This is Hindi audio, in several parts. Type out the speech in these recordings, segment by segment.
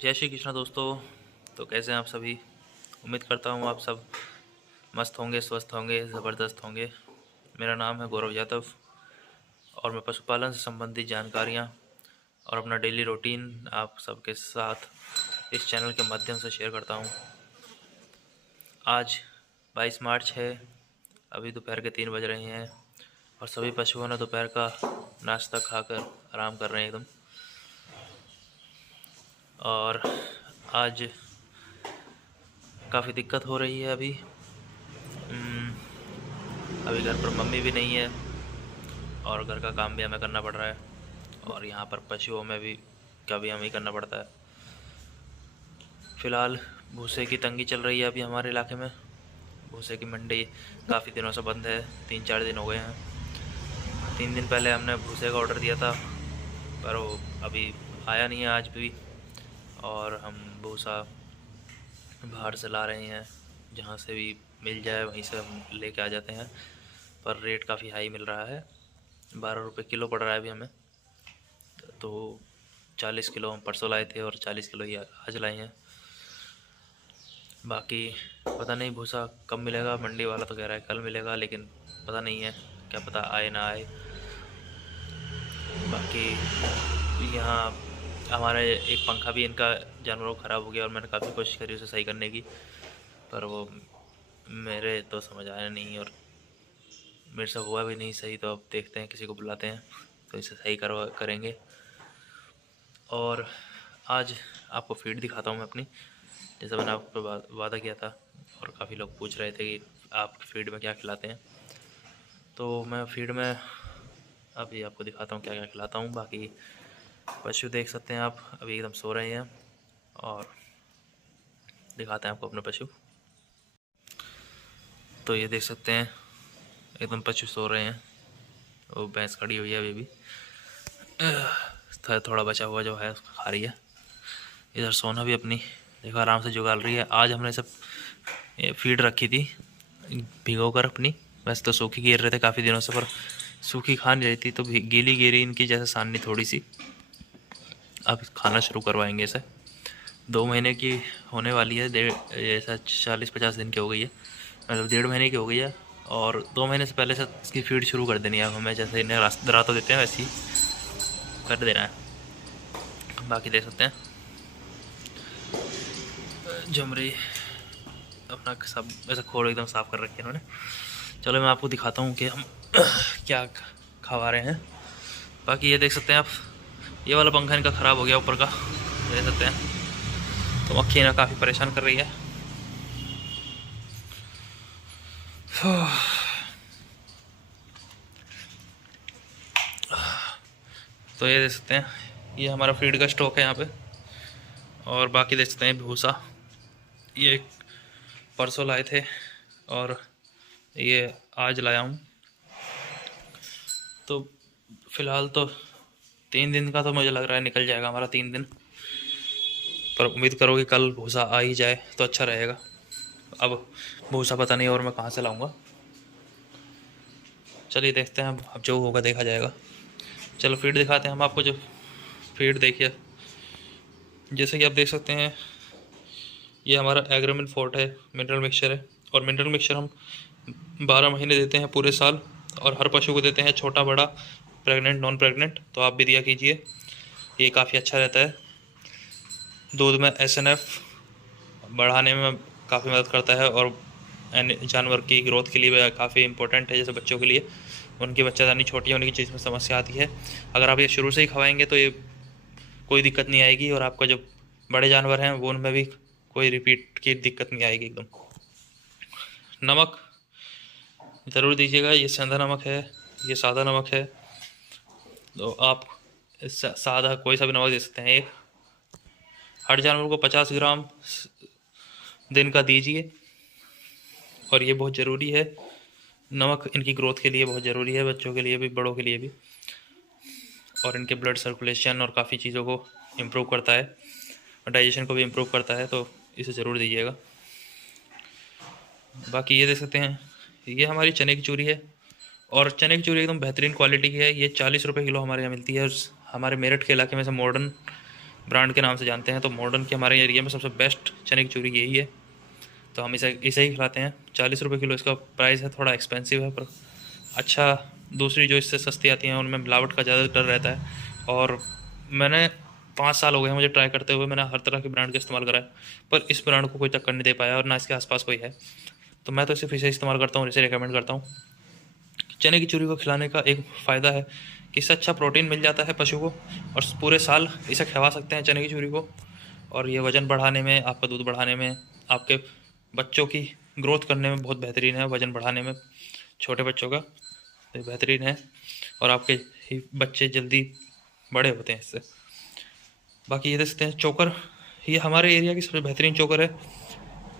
जय श्री कृष्ण दोस्तों। तो कैसे हैं आप सभी। उम्मीद करता हूँ आप सब मस्त होंगे, स्वस्थ होंगे, ज़बरदस्त होंगे। मेरा नाम है गौरव यादव और मैं पशुपालन से संबंधित जानकारियाँ और अपना डेली रूटीन आप सबके साथ इस चैनल के माध्यम से शेयर करता हूँ। आज 22 मार्च है। अभी दोपहर के 3 बज रहे हैं और सभी पशुओं ने दोपहर का नाश्ता खाकर आराम कर रहे हैं एकदम। और आज काफ़ी दिक्कत हो रही है अभी घर पर मम्मी भी नहीं है और घर का काम भी हमें करना पड़ रहा है और यहाँ पर पशुओं में भी का भी हमें ही करना पड़ता है। फ़िलहाल भूसे की तंगी चल रही है अभी हमारे इलाके में। भूसे की मंडी काफ़ी दिनों से बंद है, 3-4 दिन हो गए हैं। 3 दिन पहले हमने भूसे का ऑर्डर दिया था पर वो अभी आया नहीं है आज भी। और हम भूसा बाहर से ला रहे हैं, जहाँ से भी मिल जाए वहीं से हम लेके आ जाते हैं। पर रेट काफ़ी हाई मिल रहा है, 12 रुपये किलो पड़ रहा है अभी हमें। तो 40 किलो हम परसों लाए थे और 40 किलो ही आज लाए हैं। बाकी पता नहीं भूसा कब मिलेगा। मंडी वाला तो कह रहा है कल मिलेगा, लेकिन पता नहीं है, क्या पता आए ना आए। बाकी यहाँ हमारे एक पंखा भी इनका जानवरों को ख़राब हो गया और मैंने काफ़ी कोशिश करी उसे सही करने की, पर वो मेरे तो समझ आया नहीं और मेरे से हुआ भी नहीं सही। तो अब देखते हैं, किसी को बुलाते हैं तो इसे सही करवा करेंगे। और आज आपको फीड दिखाता हूँ मैं अपनी, जैसा मैंने आपको वादा किया था। और काफ़ी लोग पूछ रहे थे कि आप फीड में क्या खिलाते हैं, तो मैं फीड में अभी आपको दिखाता हूँ क्या क्या खिलाता हूँ। बाकी पशु देख सकते हैं आप, अभी एकदम सो रहे हैं और दिखाते हैं आपको अपने पशु। तो ये देख सकते हैं एकदम पशु सो रहे हैं। वो भैंस खड़ी हुई है अभी भी, थोड़ा बचा हुआ जो है उसको खा रही है। इधर सोना भी अपनी देखो आराम से जुगाल रही है। आज हमने सब फीड रखी थी भिगो कर अपनी, वैसे तो सूखी गिर रहे थे काफ़ी दिनों से, पर सूखी खा नहीं रही थी तो गीली गिरी इनकी जैसे साननी थोड़ी सी। अब खाना शुरू करवाएंगे इसे। 2 महीने की होने वाली है, डेढ़ ऐसा 40-50 दिन की हो गई है, मतलब 1.5 महीने की हो गई है। और 2 महीने से पहले से इसकी फीड शुरू कर देनी है अब हमें, जैसे इन्हें रातों देते हैं वैसे ही कर देना है। बाकी देख सकते हैं जमरी अपना सब ऐसा खोल एकदम साफ़ कर रखी है इन्होंने। चलो मैं आपको दिखाता हूँ कि हम क्या खवा रहे हैं। बाकी ये देख सकते हैं आप, ये वाला पंखा इनका ख़राब हो गया ऊपर का, देख सकते हैं। तो मक्खी ना काफ़ी परेशान कर रही है। तो ये देख सकते हैं, ये हमारा फीड का स्टॉक है यहाँ पे। और बाकी देख सकते हैं भूसा, ये परसों लाए थे और ये आज लाया हूँ। तो फ़िलहाल तो 3 दिन का तो मुझे लग रहा है निकल जाएगा हमारा 3 दिन, पर उम्मीद करो कि कल भूसा आ ही जाए तो अच्छा रहेगा। अब भूसा पता नहीं और मैं कहाँ से लाऊंगा। चलिए देखते हैं, अब जो होगा देखा जाएगा। चलो फीड दिखाते हैं हम आपको। जो फीड देखिए, जैसे कि आप देख सकते हैं, ये हमारा एग्रोमिन फोर्ट है, मिनरल मिक्सचर है। और मिनरल मिक्सचर हम 12 महीने देते हैं पूरे साल, और हर पशु को देते हैं, छोटा बड़ा, प्रेग्नेंट नॉन प्रेग्नेंट। तो आप भी दिया कीजिए, ये काफ़ी अच्छा रहता है। दूध में SNF बढ़ाने में काफ़ी मदद करता है और जानवर की ग्रोथ के लिए भी काफ़ी इंपॉर्टेंट है। जैसे बच्चों के लिए, उनकी बच्चादानी छोटी होने की चीज़ में समस्या आती है, अगर आप ये शुरू से ही खवाएंगे तो ये कोई दिक्कत नहीं आएगी। और आपका जो बड़े जानवर हैं वो उनमें भी कोई रिपीट की दिक्कत नहीं आएगी एकदम। नमक ज़रूर दीजिएगा, ये सेंधा नमक है, ये सादा नमक है। तो आप सादा कोई सा भी नमक दे सकते हैं। एक हर जानवर को 50 ग्राम दिन का दीजिए, और ये बहुत ज़रूरी है। नमक इनकी ग्रोथ के लिए बहुत ज़रूरी है, बच्चों के लिए भी बड़ों के लिए भी, और इनके ब्लड सर्कुलेशन और काफ़ी चीज़ों को इम्प्रूव करता है, और डाइजेशन को भी इम्प्रूव करता है। तो इसे ज़रूर दीजिएगा। बाकी ये देख सकते हैं, ये हमारी चने की चूरी है, और चने की चूरी एकदम बेहतरीन क्वालिटी की है। ये 40 रुपये किलो हमारे यहाँ मिलती है। हमारे मेरठ के इलाके में से मॉडर्न ब्रांड के नाम से जानते हैं। तो मॉडर्न की हमारे एरिया में सबसे बेस्ट चने की चूरी यही है, तो हम इसे ही खिलाते हैं। 40 रुपये किलो इसका प्राइस है, थोड़ा एक्सपेंसिव है पर अच्छा। दूसरी जो इससे सस्ती आती हैं उनमें मिलावट का ज़्यादा डर रहता है। और मैंने 5 साल हो गए मुझे ट्राई करते हुए, मैंने हर तरह के ब्रांड का इस्तेमाल करा है, पर इस ब्रांड को कोई टक्कर नहीं दे पाया और ना इसके आसपास कोई है। तो मैं तो सिर्फ इसे इस्तेमाल करता हूँ, इसे रिकमेंड करता हूँ। चने की चूरी को खिलाने का एक फ़ायदा है कि इससे अच्छा प्रोटीन मिल जाता है पशु को, और पूरे साल इसे खिला सकते हैं चने की चूरी को। और ये वज़न बढ़ाने में, आपका दूध बढ़ाने में, आपके बच्चों की ग्रोथ करने में बहुत बेहतरीन है। वज़न बढ़ाने में छोटे बच्चों का तो बेहतरीन है, और आपके ही बच्चे जल्दी बड़े होते हैं इससे। बाकी ये देख सकते हैं चोकर, ये हमारे एरिया की सबसे बेहतरीन चोकर है,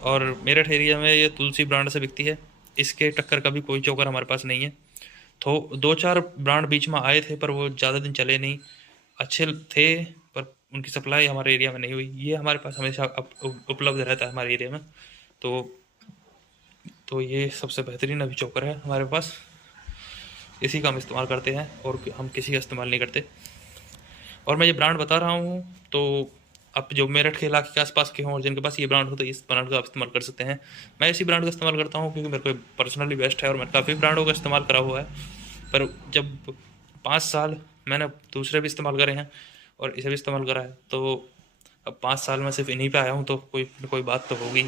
और मेरठ एरिया में ये तुलसी ब्रांड से बिकती है। इसके टक्कर का भी कोई चोकर हमारे पास नहीं है। तो 2-4 ब्रांड बीच में आए थे पर वो ज़्यादा दिन चले नहीं, अच्छे थे पर उनकी सप्लाई हमारे एरिया में नहीं हुई। ये हमारे पास हमेशा उपलब्ध रहता है हमारे एरिया में। तो ये सबसे बेहतरीन अभी चोकर है हमारे पास, इसी का हम इस्तेमाल करते हैं और हम किसी का इस्तेमाल नहीं करते। और मैं ये ब्रांड बता रहा हूँ तो आप जो मेरठ के इलाके के आसपास के हों और जिनके पास ये ब्रांड हो तो इस ब्रांड का आप इस्तेमाल कर सकते हैं। मैं इसी ब्रांड का इस्तेमाल करता हूँ क्योंकि मेरे को पर्सनली बेस्ट है, और मैंने काफ़ी ब्रांडों का इस्तेमाल करा हुआ है। पर जब 5 साल मैंने दूसरे भी इस्तेमाल करे हैं और इसे भी इस्तेमाल करा है, तो अब 5 साल में सिर्फ इन्हीं पे आया हूँ तो कोई बात तो होगी।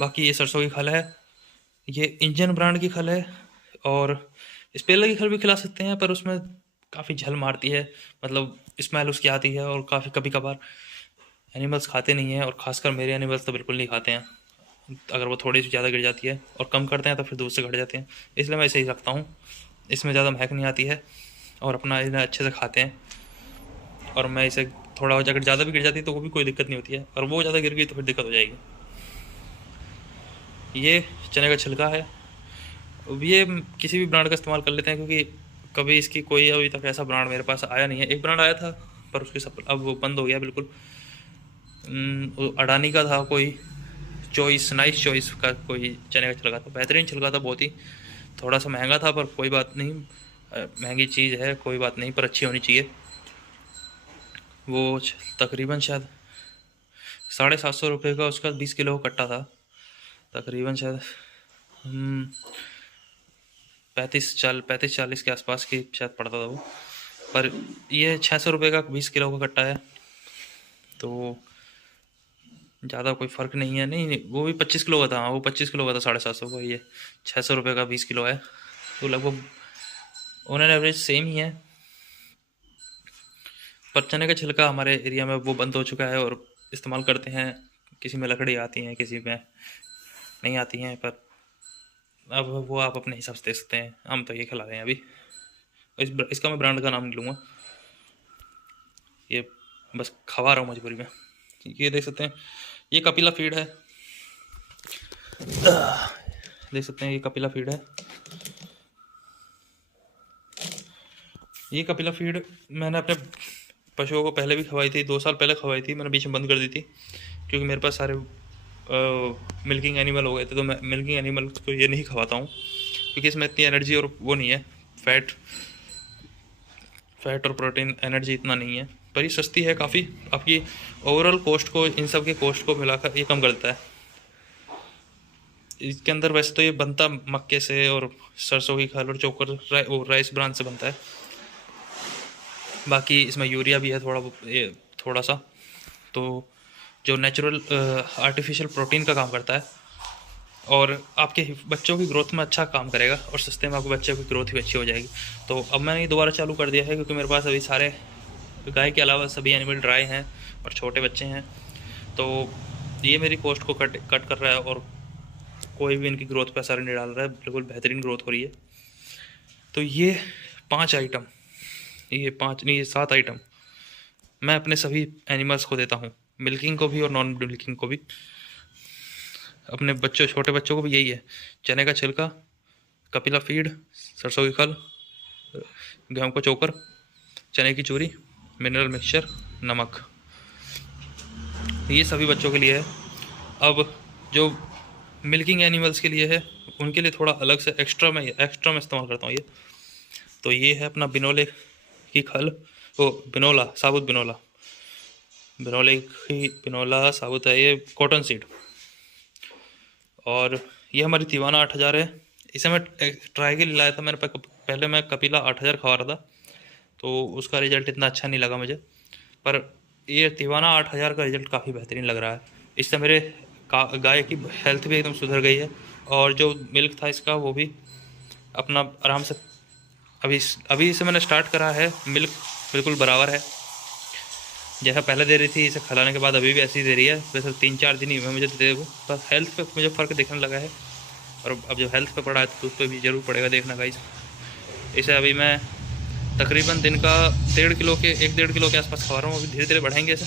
बाकी ये सरसों की खल है, ये इंजन ब्रांड की खल है, और स्पेलर की खल भी खिला सकते हैं पर उसमें काफ़ी झल मारती है, मतलब स्मेल उसकी आती है, और काफ़ी कभी कभार एनिमल्स खाते नहीं हैं, और ख़ासकर मेरे एनिमल्स तो बिल्कुल नहीं खाते हैं। अगर वो थोड़ी सी ज़्यादा गिर जाती है और कम करते हैं तो फिर दूध से घट जाते हैं, इसलिए मैं इसे ही रखता हूँ। इसमें ज़्यादा महक नहीं आती है और अपना इन्हें अच्छे से खाते हैं। और मैं इसे थोड़ा अगर ज़्यादा भी गिर जाती है तो वो भी कोई दिक्कत नहीं होती है, और वो ज़्यादा गिर गई तो फिर दिक्कत हो जाएगी। ये चने का छिलका है, ये किसी भी ब्रांड का इस्तेमाल कर लेते हैं क्योंकि कभी इसकी कोई अभी तक ऐसा ब्रांड मेरे पास आया नहीं है। एक ब्रांड आया था पर उसकी अब वो बंद हो गया बिल्कुल। वो अडानी का था कोई, चॉइस, नाइस चॉइस का कोई चने का छिलका था, बेहतरीन छिलका था बहुत ही। थोड़ा सा महंगा था पर कोई बात नहीं, महंगी चीज़ है कोई बात नहीं पर अच्छी होनी चाहिए। वो तकरीबन शायद 750 रुपये का उसका 20 किलो का कट्टा था, तकरीबन शायद 35-40 के आसपास की शायद पड़ता था वो। पर ये 600 रुपये का 20 किलो का कट्टा है, तो ज़्यादा कोई फ़र्क नहीं है। नहीं, वो भी 25 किलो का था। हाँ, वो 25 किलो का था 750 का। ये 600 रुपये का 20 किलो है, तो लगभग ऑन एन एवरेज सेम ही है। पर चने का छिलका हमारे एरिया में वो बंद हो चुका है और इस्तेमाल करते हैं, किसी में लकड़ी आती हैं किसी में नहीं आती हैं, पर अब वो आप अपने हिसाब से दे सकते हैं। हम तो ये खिला रहे हैं अभी, इसका मैं ब्रांड का नाम नहीं लूँगा, ये बस खवा रहा हूँ मजबूरी में। ये देख सकते हैं, ये कपिला फीड है, देख सकते हैं ये कपिला फीड है। ये कपिला फीड मैंने अपने पशुओं को पहले भी खवाई थी, 2 साल पहले खवाई थी, मैंने बीच में बंद कर दी थी क्योंकि मेरे पास सारे मिल्किंग एनिमल हो गए थे। तो मैं मिल्किंग एनिमल को ये नहीं खवाता हूँ क्योंकि इसमें इतनी एनर्जी और वो नहीं है, फैट और प्रोटीन एनर्जी इतना नहीं है। पर ये सस्ती है काफ़ी, आपकी ओवरऑल कॉस्ट को, इन सब के कॉस्ट को मिलाकर ये कम करता है। इसके अंदर वैसे तो ये बनता मक्के से और सरसों की खल और चोकर राइस ब्रांड से बनता है। बाकी इसमें यूरिया भी है थोड़ा सा, तो जो नेचुरल आर्टिफिशियल प्रोटीन का काम करता है और आपके बच्चों की ग्रोथ में अच्छा काम करेगा, और सस्ते में आपके बच्चों की ग्रोथ भी अच्छी हो जाएगी। तो अब मैंने ये दोबारा चालू कर दिया है क्योंकि मेरे पास अभी सारे गाय के अलावा सभी एनिमल ड्राई हैं और छोटे बच्चे हैं, तो ये मेरी कॉस्ट को कट कर रहा है और कोई भी इनकी ग्रोथ पर असर नहीं डाल रहा है, बिल्कुल बेहतरीन ग्रोथ हो रही है। तो ये 5 आइटम, ये 5 नहीं, ये 7 आइटम मैं अपने सभी एनिमल्स को देता हूँ, मिल्किंग को भी और नॉन मिल्किंग को भी। अपने बच्चों, छोटे बच्चों को भी यही है, चने का छिलका, कपिला फीड, सरसों की खल, गेहूं को चोकर, चने की चूरी, मिनरल मिक्सचर, नमक, ये सभी बच्चों के लिए है। अब जो मिल्किंग एनिमल्स के लिए है उनके लिए थोड़ा अलग से एक्स्ट्रा में इस्तेमाल करता हूँ ये। तो ये है अपना बिनोले की खल, ओ बिनोला, साबुत बिनोला, बिनोले की बिनोला साबुत है ये, कॉटन सीड। और ये हमारी तिवाना 8000 है। इसे मैं ट्राई के लिए लाया था मैंने, पहले मैं कपिला 8000 खवा रहा था, तो उसका रिजल्ट इतना अच्छा नहीं लगा मुझे। पर ये तिवाना 8000 का रिजल्ट काफ़ी बेहतरीन लग रहा है। इससे मेरे गाय की हेल्थ भी एकदम सुधर गई है, और जो मिल्क था इसका वो भी अपना आराम से, अभी अभी इसे मैंने स्टार्ट करा है, मिल्क बिल्कुल बराबर है जैसा पहले दे रही थी। इसे खिलाने के बाद अभी भी ऐसी दे रही है। वैसे 3-4 दिन ही हुए मुझे दे वो, पर हेल्थ पे मुझे फ़र्क दिखने लगा है। और अब जब हेल्थ पे पड़ा है तो दूध पे भी ज़रूर पड़ेगा, देखना गाइस। इसे अभी मैं तकरीबन दिन का 1.5 किलो के आसपास खवा रहा हूँ। अभी धीरे धीरे बढ़ाएंगे इसे,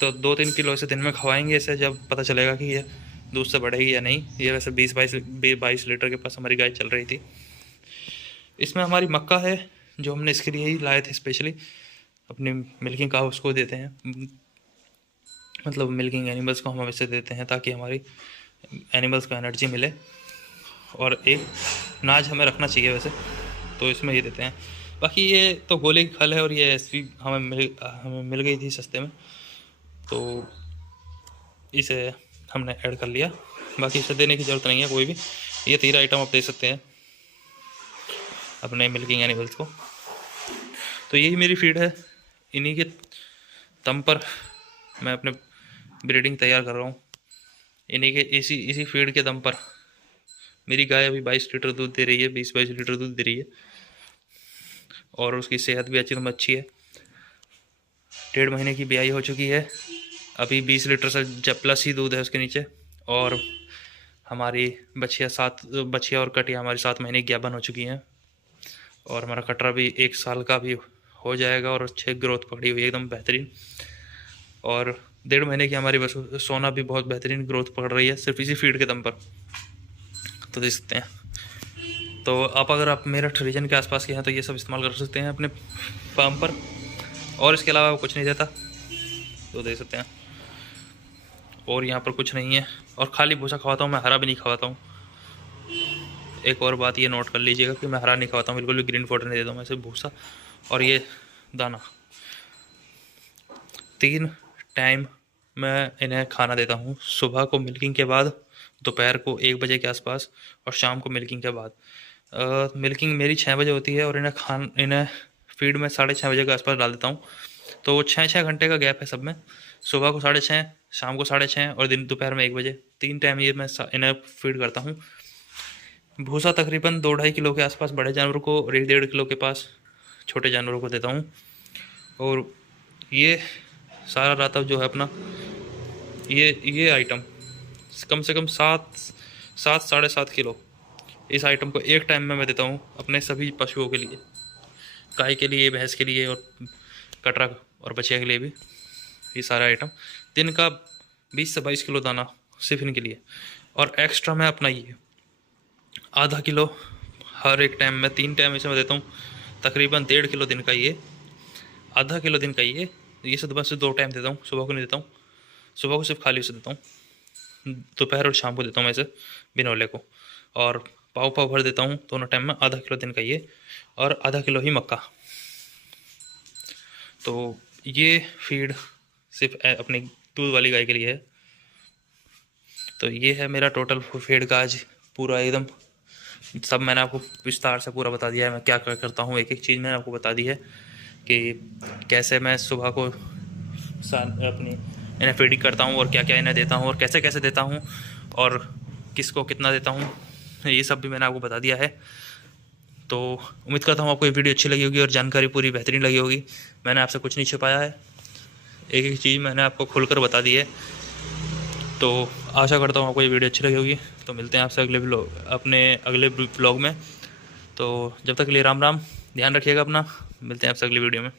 तो 2-3 किलो इसे दिन में खवाएंगे इसे, जब पता चलेगा कि ये दूध से बढ़ेगी या नहीं। ये वैसे 22 लीटर के पास हमारी गाय चल रही थी। इसमें हमारी मक्का है, जो हमने इसके लिए ही लाए थे स्पेशली, अपनी मिल्किंग काउस उसको देते हैं, मतलब मिल्किंग एनिमल्स को हम इसे देते हैं ताकि हमारी एनिमल्स को एनर्जी मिले, और एक नाज हमें रखना चाहिए वैसे, तो इसमें ये देते हैं। बाकी ये तो गोले की खल है, और ये ऐसी हमें मिल गई थी सस्ते में, तो इसे हमने ऐड कर लिया। बाकी इसे देने की ज़रूरत नहीं है कोई भी। ये 3 आइटम आप दे सकते हैं अपने मिल्किंग एनिमल्स को। तो यही मेरी फीड है, इन्हीं के दम पर मैं अपने ब्रीडिंग तैयार कर रहा हूँ। इन्हीं के इसी फीड के दम पर मेरी गाय अभी 22 लीटर दूध दे रही है, 20-22 लीटर दूध दे रही है, और उसकी सेहत भी अच्छी है। 1.5 महीने की ब्याई हो चुकी है, अभी 20 लीटर से प्लस ही दूध है उसके नीचे। और हमारी बछिया और कटिया हमारी 7 महीने की गाभन हो चुकी हैं, और हमारा कटरा भी 1 साल का भी हो जाएगा, और अच्छे ग्रोथ पकड़ी हुई है एकदम बेहतरीन। और 1.5 महीने की हमारी बस सोना भी बहुत बेहतरीन ग्रोथ पकड़ रही है, सिर्फ इसी फीड के दम पर, तो देख सकते हैं। तो अगर आप मेरठ रीजन के आसपास के हैं तो ये सब इस्तेमाल कर सकते हैं अपने फार्म पर, और इसके अलावा कुछ नहीं देता, तो देख सकते हैं। और यहाँ पर कुछ नहीं है, और खाली भूसा खवाता हूँ मैं, हरा भी नहीं खवाता हूँ। एक और बात ये नोट कर लीजिएगा कि मैं हरा नहीं खवाता हूँ, बिल्कुल भी ग्रीन फॉडर नहीं देता हूँ, मैं सिर्फ भूसा और ये दाना। 3 टाइम मैं इन्हें खाना देता हूँ, सुबह को मिल्किंग के बाद, दोपहर को 1 बजे के आसपास, और शाम को मिल्किंग के बाद। मिल्किंग मेरी 6 बजे होती है, और इन्हें फीड में 6:30 बजे के आसपास डाल देता हूँ। तो 6-6 घंटे का गैप है सब में, सुबह को 6:30, शाम को 6:30, और दोपहर में 1 बजे। 3 टाइम ये मैं इन्हें फीड करता हूँ। भूसा तकरीबन 2-2.5 किलो के आसपास बड़े जानवरों को, और 1-1.5 किलो के पास छोटे जानवरों को देता हूँ। और ये सारा राता जो है अपना, ये आइटम कम से कम 7-7.5 किलो इस आइटम को एक टाइम में मैं देता हूँ अपने सभी पशुओं के लिए, गाय के लिए, भैंस के लिए, और कटरा और बछिया के लिए भी। ये सारा आइटम दिन का 20 से 22 किलो दाना सिर्फ इनके लिए, और एक्स्ट्रा मैं अपना ये ½ किलो हर एक टाइम में, 3 टाइम इसे मैं देता हूँ, तकरीबन 1.5 किलो दिन का ये, ½ किलो दिन का ये सब बस 2 टाइम देता हूँ। सुबह को नहीं देता हूँ, सुबह को सिर्फ खाली उसे देता हूँ, दोपहर और शाम को देता हूँ मैं इसे बिनोले को, और पाव भर देता हूँ दोनों टाइम में, ½ किलो दिन का ये, और ½ किलो ही मक्का। तो ये फीड सिर्फ अपनी दूध वाली गाय के लिए है। तो ये है मेरा टोटल फीड का आज पूरा एकदम सब मैंने आपको विस्तार से पूरा बता दिया है। मैं क्या क्या करता हूँ, एक एक चीज़ मैंने आपको बता दी है कि कैसे मैं सुबह को अपनी इन्हें फीडिंग करता हूँ, और क्या क्या इन्हें देता हूँ, और कैसे कैसे देता हूँ, और किसको कितना देता हूँ, ये सब भी मैंने आपको बता दिया है। तो उम्मीद करता हूँ आपको ये वीडियो अच्छी लगी होगी, और जानकारी पूरी बेहतरीन लगी होगी। मैंने आपसे कुछ नहीं छिपाया है, एक एक चीज़ मैंने आपको खुलकर बता दी है। तो आशा करता हूँ आपको ये वीडियो अच्छी लगी होगी। तो मिलते हैं आपसे अपने अगले ब्लॉग में। तो जब तक के लिए राम राम, ध्यान रखिएगा अपना, मिलते हैं आपसे अगली वीडियो में।